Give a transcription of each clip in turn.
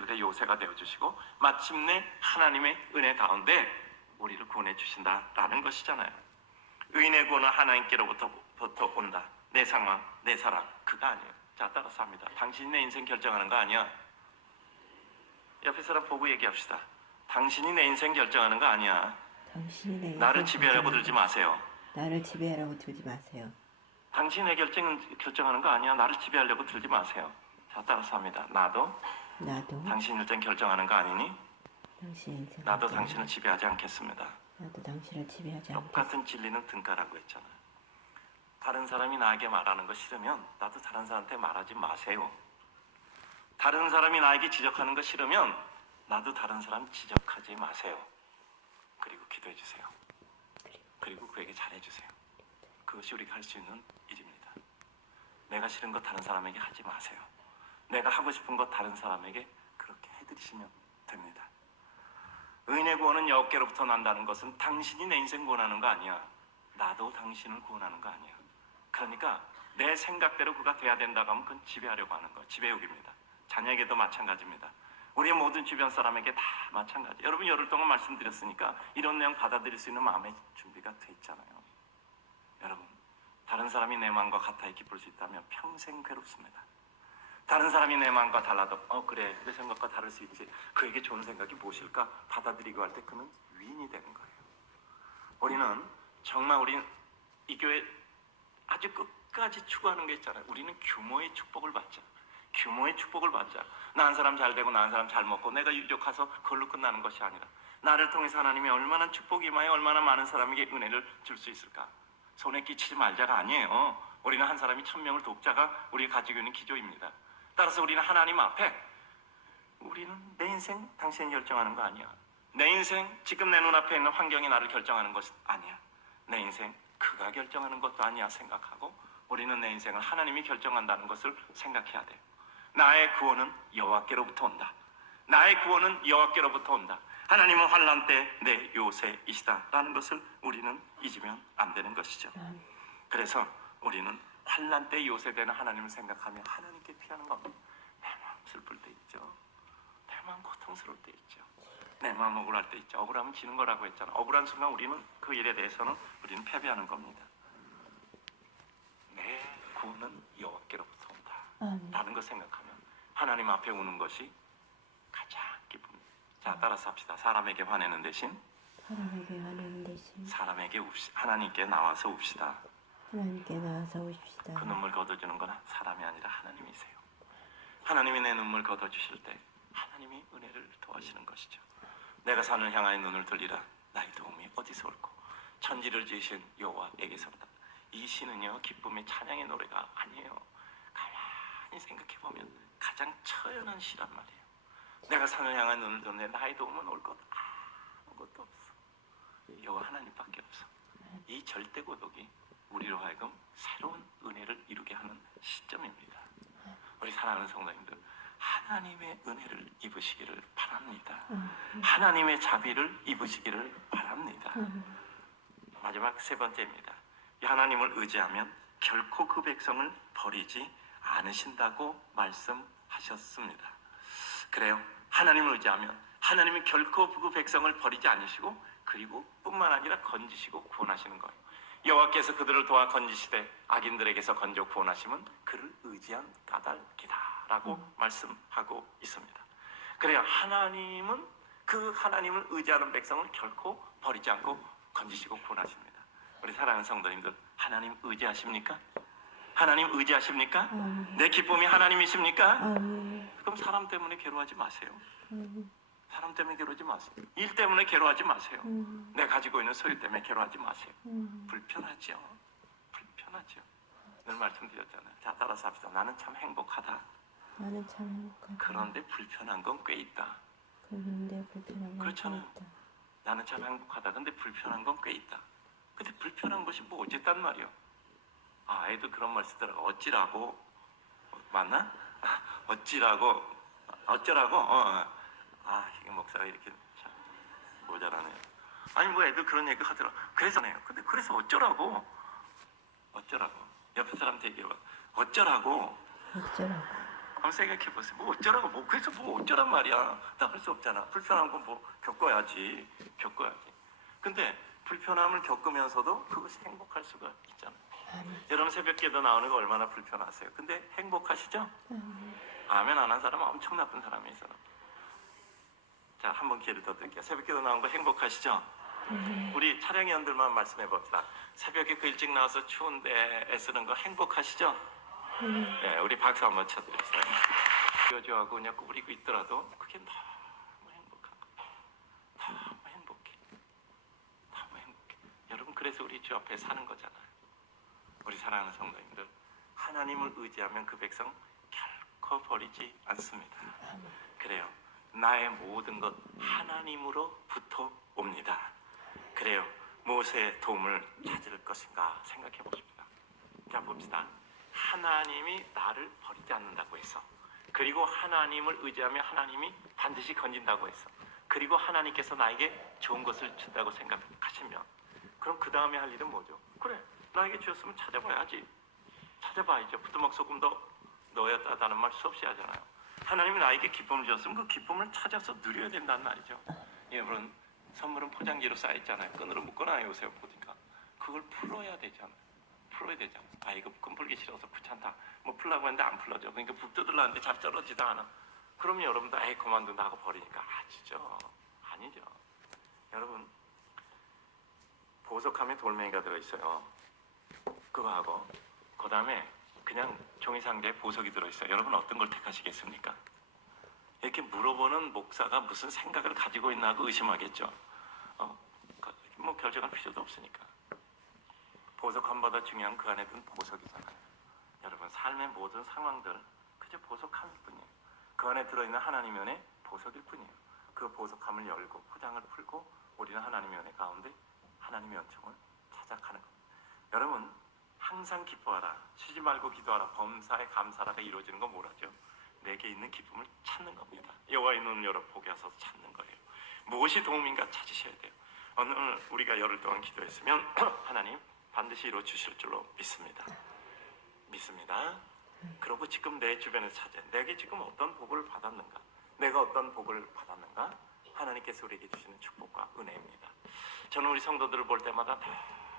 그들의 요새가 되어 주시고 마침내 하나님의 은혜 가운데 우리를 구원해 주신다라는 것이잖아요. 의인의 구원은 하나님께로부터 부터 온다. 내 상황, 내 사랑 그가 아니에요. 자 따라서 합니다. 당신이 내 인생 결정하는 거 아니야. 옆에 사람 보고 얘기합시다. 당신이 내 인생 결정하는 거 아니야. 당신이 내 나를 지배하려고 들지 마세요. 나를 지배하라고 들지 마세요. 당신의 결정은 결정하는 거 아니야. 나를 지배하려고 들지 마세요. 자 따라서 합니다. 나도 나도 당신 일정 결정하는 거 아니니? 당신 인생 나도 당신을 지배하지 않겠습니다. 나도 당신을 지배하지 않겠어. 똑같은 진리는 등가라고 했잖아요. 다른 사람이 나에게 말하는 거 싫으면 나도 다른 사람한테 말하지 마세요. 다른 사람이 나에게 지적하는 거 싫으면 나도 다른 사람 지적하지 마세요. 그리고 기도해 주세요. 그리고 그에게 잘해 주세요. 그것이 우리가 할 수 있는 일입니다. 내가 싫은 거 다른 사람에게 하지 마세요. 내가 하고 싶은 거 다른 사람에게 그렇게 해드리시면 됩니다. 의인의 구원은 여호와께로부터 난다는 것은 당신이 내 인생 구원하는 거 아니야. 나도 당신을 구원하는 거 아니야. 그러니까 내 생각대로 그가 돼야 된다고 하면 그건 지배하려고 하는 거. 지배욕입니다. 자녀에게도 마찬가지입니다. 우리 모든 주변 사람에게 다 마찬가지. 여러분 열흘 동안 말씀드렸으니까 이런 내용 받아들일 수 있는 마음의 준비가 돼 있잖아요. 여러분 다른 사람이 내 마음과 같아 기쁠 수 있다면 평생 괴롭습니다. 다른 사람이 내 마음과 달라도 어 그래 내 생각과 다를 수 있지. 그에게 좋은 생각이 무엇일까? 받아들이고 할 때 그는 위인이 되는 거예요. 우리는 정말 우리 이 교회 아주 끝까지 추구하는 게 있잖아요. 우리는 규모의 축복을 받자. 규모의 축복을 받자. 나 한 사람 잘 되고 나 한 사람 잘 먹고 내가 유족해서 그걸로 끝나는 것이 아니라 나를 통해서 하나님이 얼마나 축복이 임하여 얼마나 많은 사람에게 은혜를 줄 수 있을까? 손에 끼치지 말자가 아니에요. 우리는 한 사람이 천 명을 돕자가 우리가 가지고 있는 기조입니다 따라서 우리는 하나님 앞에 우리는 내 인생 당신이 결정하는 거 아니야. 내 인생 지금 내 눈앞에 있는 환경이 나를 결정하는 것이 아니야. 내 인생 그가 결정하는 것도 아니야 생각하고 우리는 내 인생을 하나님이 결정한다는 것을 생각해야 돼. 나의 구원은 여호와께로부터 온다. 나의 구원은 여호와께로부터 온다. 하나님은 환란 때 내 요새이시다라는 것을 우리는 잊으면 안 되는 것이죠. 그래서 우리는 환란 때 요새되는 하나님을 생각하며 하나님께 피하는 겁니다. 내 마음 슬플 때 있죠. 내 마음 고통스러울 때 있죠. 내 마음 억울할 때 있죠. 억울하면 지는 거라고 했잖아. 억울한 순간 우리는 그 일에 대해서는 우리는 패배하는 겁니다. 내 구원은 여호와께로부터 온다. 아멘. 라는 걸 생각하면 하나님 앞에 우는 것이 가장 기쁩니다. 자, 따라서 합시다. 사람에게 화내는 대신 사람에게 화내는 대신 사람에게 웁시, 하나님께 나와서 웁시다. 하나님께 나와서 오십시다. 그 눈물 걷어주는 건 사람이 아니라 하나님이세요. 하나님이 내 눈물 걷어주실 때 하나님이 은혜를 도와주시는 것이죠. 내가 산을 향하여 눈을 돌리라 나의 도움이 어디서 올고 천지를 지으신 여호와에게서다. 이 시는요 기쁨의 찬양의 노래가 아니에요. 가만히 생각해 보면 가장 처연한 시란 말이에요. 내가 산을 향하여 눈을 돌리라 나의 도움은 올 것 아무것도 없어. 여호와 하나님밖에 없어. 이 절대 고독이 우리로 하여금 새로운 은혜를 이루게 하는 시점입니다. 우리 사랑하는 성도님들, 하나님의 은혜를 입으시기를 바랍니다. 하나님의 자비를 입으시기를 바랍니다. 마지막 세 번째입니다. 이 하나님을 의지하면 결코 그 백성을 버리지 않으신다고 말씀하셨습니다. 그래요. 하나님을 의지하면 하나님이 결코 그 백성을 버리지 않으시고 그리고 뿐만 아니라 건지시고 구원하시는 거예요. 여호와께서 그들을 도와 건지시되 악인들에게서 건져 구원하심은 그를 의지한 까닭이다라고 말씀하고 있습니다. 그래요. 하나님은 그 하나님을 의지하는 백성을 결코 버리지 않고 건지시고 구원하십니다. 우리 사랑하는 성도님들 하나님 의지하십니까? 하나님 의지하십니까? 내 기쁨이 하나님이십니까? 아멘. 그럼 사람 때문에 괴로워하지 마세요. 음, 사람 때문에 괴로워하지 마세요. 일 때문에 괴로워하지 마세요. 음, 내가 가지고 있는 소유 때문에 괴로워하지 마세요. 음. 불편하죠. 불편하죠. 늘 말씀드렸잖아요. 자, 따라서 합시다. 나는 참 행복하다. 나는 참 행복하다. 그런데 불편한 건 꽤 있다. 그런데 불편한 건 그렇잖아요. 좀 있다. 나는 참 행복하다. 근데 불편한 건 꽤 있다. 근데 불편한 것이 뭐 어쨌단 말이요. 아, 애도 그런 말 쓰더라고. 어찌라고 맞나? 아, 어찌라고 어쩌라고? 어, 어. 아, 이게 목사가 이렇게 참 모자라네요. 아니 뭐 애들 그런 얘기 하더라. 그래서네요. 근데 그래서 어쩌라고? 어쩌라고? 옆에 사람한테 얘기해봐. 어쩌라고? 어쩌라고? 한번 생각해 보세요. 뭐 어쩌라고 뭐 그래서 뭐 어쩌란 말이야. 나 할 수 없잖아. 불편한 건 뭐 겪어야지. 겪어야지. 근데 불편함을 겪으면서도 그것이 행복할 수가 있잖아요. 여러분 새벽기도 나오는 거 얼마나 불편하세요. 근데 행복하시죠? 아멘 안한 사람은 엄청 나쁜 사람이 있어요. 자, 한 번 기회를 더 드릴게요. 새벽 기도 나온 거 행복하시죠? 우리 차량위원들만 말씀해 봅시다. 새벽에 그 일찍 나와서 추운데 애쓰는 거 행복하시죠? 네, 우리 박수 한번 쳐드립시다. 여주하고 그냥 꾸부리고 있더라도 그게 너무 행복한 거. 너무 행복해. 너무 행복해. 여러분 그래서 우리 주 앞에 사는 거잖아요. 우리 사랑하는 성도님들 하나님을 의지하면 그 백성 결코 버리지 않습니다. 그래요. 나의 모든 것 하나님으로부터 옵니다. 그래요. 무엇의 도움을 찾을 것인가 생각해 보십니다. 자 봅시다. 하나님이 나를 버리지 않는다고 해서 그리고 하나님을 의지하면 하나님이 반드시 건진다고 해서 그리고 하나님께서 나에게 좋은 것을 준다고 생각하시면 그럼 그 다음에 할 일은 뭐죠? 그래 나에게 주었으면 찾아봐야지 찾아봐야죠. 부뚜막 소금도 넣었다는 말 수없이 하잖아요. 하나님이 나에게 기쁨을 주었으면 그 기쁨을 찾아서 누려야 된다는 말이죠. 여러분 선물은 포장지로 쌓여있잖아요. 끈으로 묶어놔요 요새 보니까 그걸 풀어야 되잖아요. 풀어야 되잖아. 아 이거 끈 풀기 싫어서 귀찮다. 뭐 풀라고 했는데 안 풀어져. 그러니까 북 뜯으려는데 잘 떨어지도 않아. 그러면 여러분도 에이 그만둔다 하고 버리니까 아니죠. 아니죠. 여러분 보석함에 돌멩이가 들어있어요. 그거 하고 그 다음에 그냥 종이 상자에 보석이 들어있어요. 여러분 어떤 걸 택하시겠습니까? 이렇게 물어보는 목사가 무슨 생각을 가지고 있나 하고 의심하겠죠. 어, 그- 뭐 결정할 필요도 없으니까. 보석함보다 중요한 그 안에 든 보석이잖아요. 여러분 삶의 모든 상황들 그저 보석함일 뿐이에요. 그 안에 들어있는 하나님의 은혜 보석일 뿐이에요. 그 보석함을 열고 포장을 풀고 우리는 하나님의 은혜 가운데 하나님의 은총을 찾아가는 겁니다. 여러분 항상 기뻐하라 쉬지 말고 기도하라 범사에 감사라가 이루어지는 건 뭐라죠? 내게 있는 기쁨을 찾는 겁니다. 여호와의 눈을 열어 보게 하소서 찾는 거예요. 무엇이 도움인가 찾으셔야 돼요. 오늘 우리가 열흘 동안 기도했으면 하나님 반드시 이루어 주실 줄로 믿습니다. 믿습니다. 그리고 지금 내 주변에서 찾아 내게 지금 어떤 복을 받았는가? 내가 어떤 복을 받았는가? 하나님께서 우리에게 주시는 축복과 은혜입니다. 저는 우리 성도들을 볼 때마다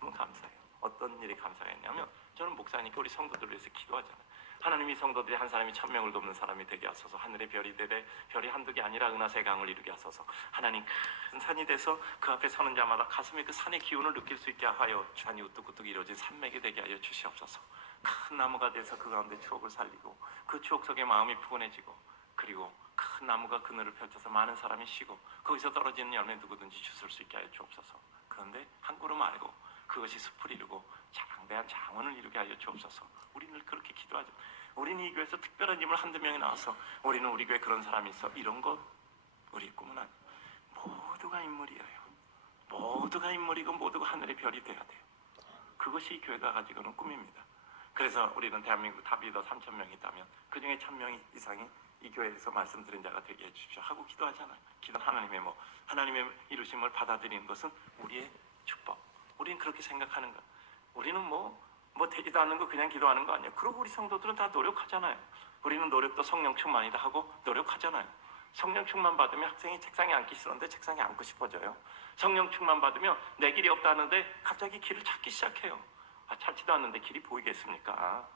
너무 감사해요. 어떤 일이 감사가 있냐면 저는 목사니까 우리 성도들을 위해서 기도하잖아요. 하나님이 성도들이 한 사람이 천 명을 돕는 사람이 되게 하소서. 하늘의 별이 되되 별이 한두 개 아니라 은하세 강을 이루게 하소서. 하나님 큰 산이 돼서 그 앞에 서는 자마다 가슴에 그 산의 기운을 느낄 수 있게 하여 산이 우뚝우뚝 이루어진 산맥이 되게 하여 주시옵소서. 큰 나무가 돼서 그 가운데 추억을 살리고 그 추억 속에 마음이 푸근해지고 그리고 큰 나무가 그늘을 펼쳐서 많은 사람이 쉬고 거기서 떨어지는 열매 누구든지 주술 수 있게 하여 주옵소서. 그런데 한 구름 알고 그것이 숲을 이루고 장대한 장원을 이루게 하여 주옵소서. 우리는 늘 그렇게 기도하죠. 우리는 이 교회에서 특별한 인물 한두 명이 나와서 우리는 우리 교회 그런 사람이 있어 이런 거 우리 꿈은 아니에요 모두가 인물이에요. 모두가 인물이고 모두가 하늘의 별이 돼야 돼요. 그것이 이 교회가 가지고 있는 꿈입니다. 그래서 우리는 대한민국 다비더 3천 명이 있다면 그 중에 천 명 이상이 이 교회에서 말씀드린 자가 되게 해주십시오. 하고 기도하잖아요. 기도 하나님의 뭐 하나님의 이루심을 받아들이는 것은 우리의 축복. 우리는 그렇게 생각하는 거. 우리는 뭐 뭐 되지도 않는 거 그냥 기도하는 거 아니에요. 그리고 우리 성도들은 다 노력하잖아요. 우리는 노력도 성령 충만이다 하고 노력하잖아요. 성령 충만 받으면 학생이 책상에 앉기 싫은데 책상에 앉고 싶어져요. 성령 충만 받으면 내 길이 없다는데 갑자기 길을 찾기 시작해요. 아, 찾지도 않는데 길이 보이겠습니까?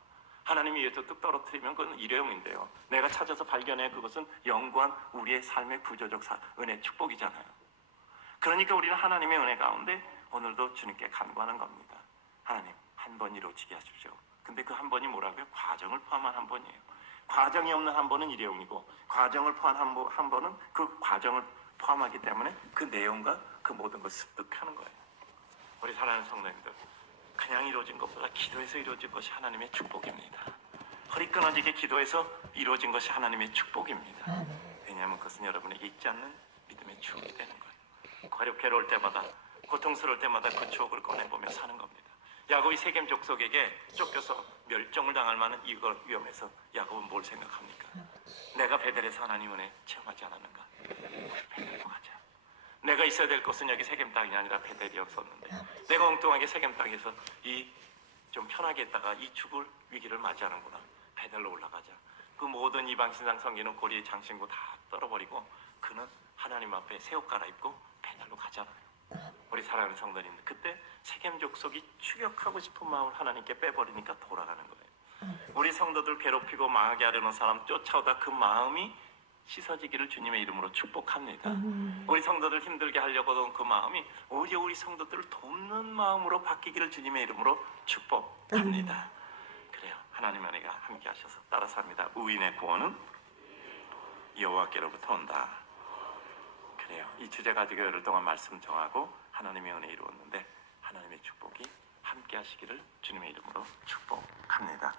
하나님이 위에서 뚝 떨어뜨리면 그건 일회용인데요. 내가 찾아서 발견해 그것은 영구한 우리의 삶의 구조적 사, 은혜 축복이잖아요. 그러니까 우리는 하나님의 은혜 가운데 오늘도 주님께 간구하는 겁니다. 하나님 한 번 이루어지게 하십시오. 근데 그 한 번이 뭐라고요? 과정을 포함한 한 번이에요. 과정이 없는 한 번은 일회용이고 과정을 포함한 한, 번, 한 번은 그 과정을 포함하기 때문에 그 내용과 그 모든 걸 습득하는 거예요. 우리 사랑하는 성도님들 그냥 이루어진 것보다 기도해서 이루어진 것이 하나님의 축복입니다. 허리 끊어지게 기도해서 이루어진 것이 하나님의 축복입니다. 왜냐하면 그것은 여러분의 잊지 않는 믿음의 추억이 되는 거예요. 과력 괴로울 때마다 고통스러울 때마다 그 추억을 꺼내보며 사는 겁니다. 야곱이 세겜 족속에게 쫓겨서 멸종을 당할 만한 이걸 위험해서 야곱은 뭘 생각합니까? 내가 베델에서 하나님 은혜 체험하지 않았는가? 베델로 가자. 내가 있어야 될 곳은 여기 세겜 땅이 아니라 베델이었었는데 내가 엉뚱하게 세겜 땅에서 이 좀 편하게 있다가 이 죽을 위기를 맞이하는구나 베델로 올라가자 그 모든 이방 신상 섬기는 고리 장신구 다 떨어버리고 그는 하나님 앞에 새 옷 갈아입고 베델로 가잖아요. 우리 사랑하는 성도님들 그때 세겜 족속이 추격하고 싶은 마음을 하나님께 빼버리니까 돌아가는 거예요. 우리 성도들 괴롭히고 망하게 하려는 사람 쫓아오다 그 마음이 씻어지기를 주님의 이름으로 축복합니다. 아멘. 우리 성도들 힘들게 하려고 하던 그 마음이 오히려 우리 성도들을 돕는 마음으로 바뀌기를 주님의 이름으로 축복합니다. 그래요. 하나님 은혜가 함께 하셔서 따라서 합니다. 의인의 구원은 여호와께로부터 온다. 그래요. 이 주제 가지고 열흘 동안 말씀 정하고 하나님의 은혜 이루었는데 하나님의 축복이 함께 하시기를 주님의 이름으로 축복합니다.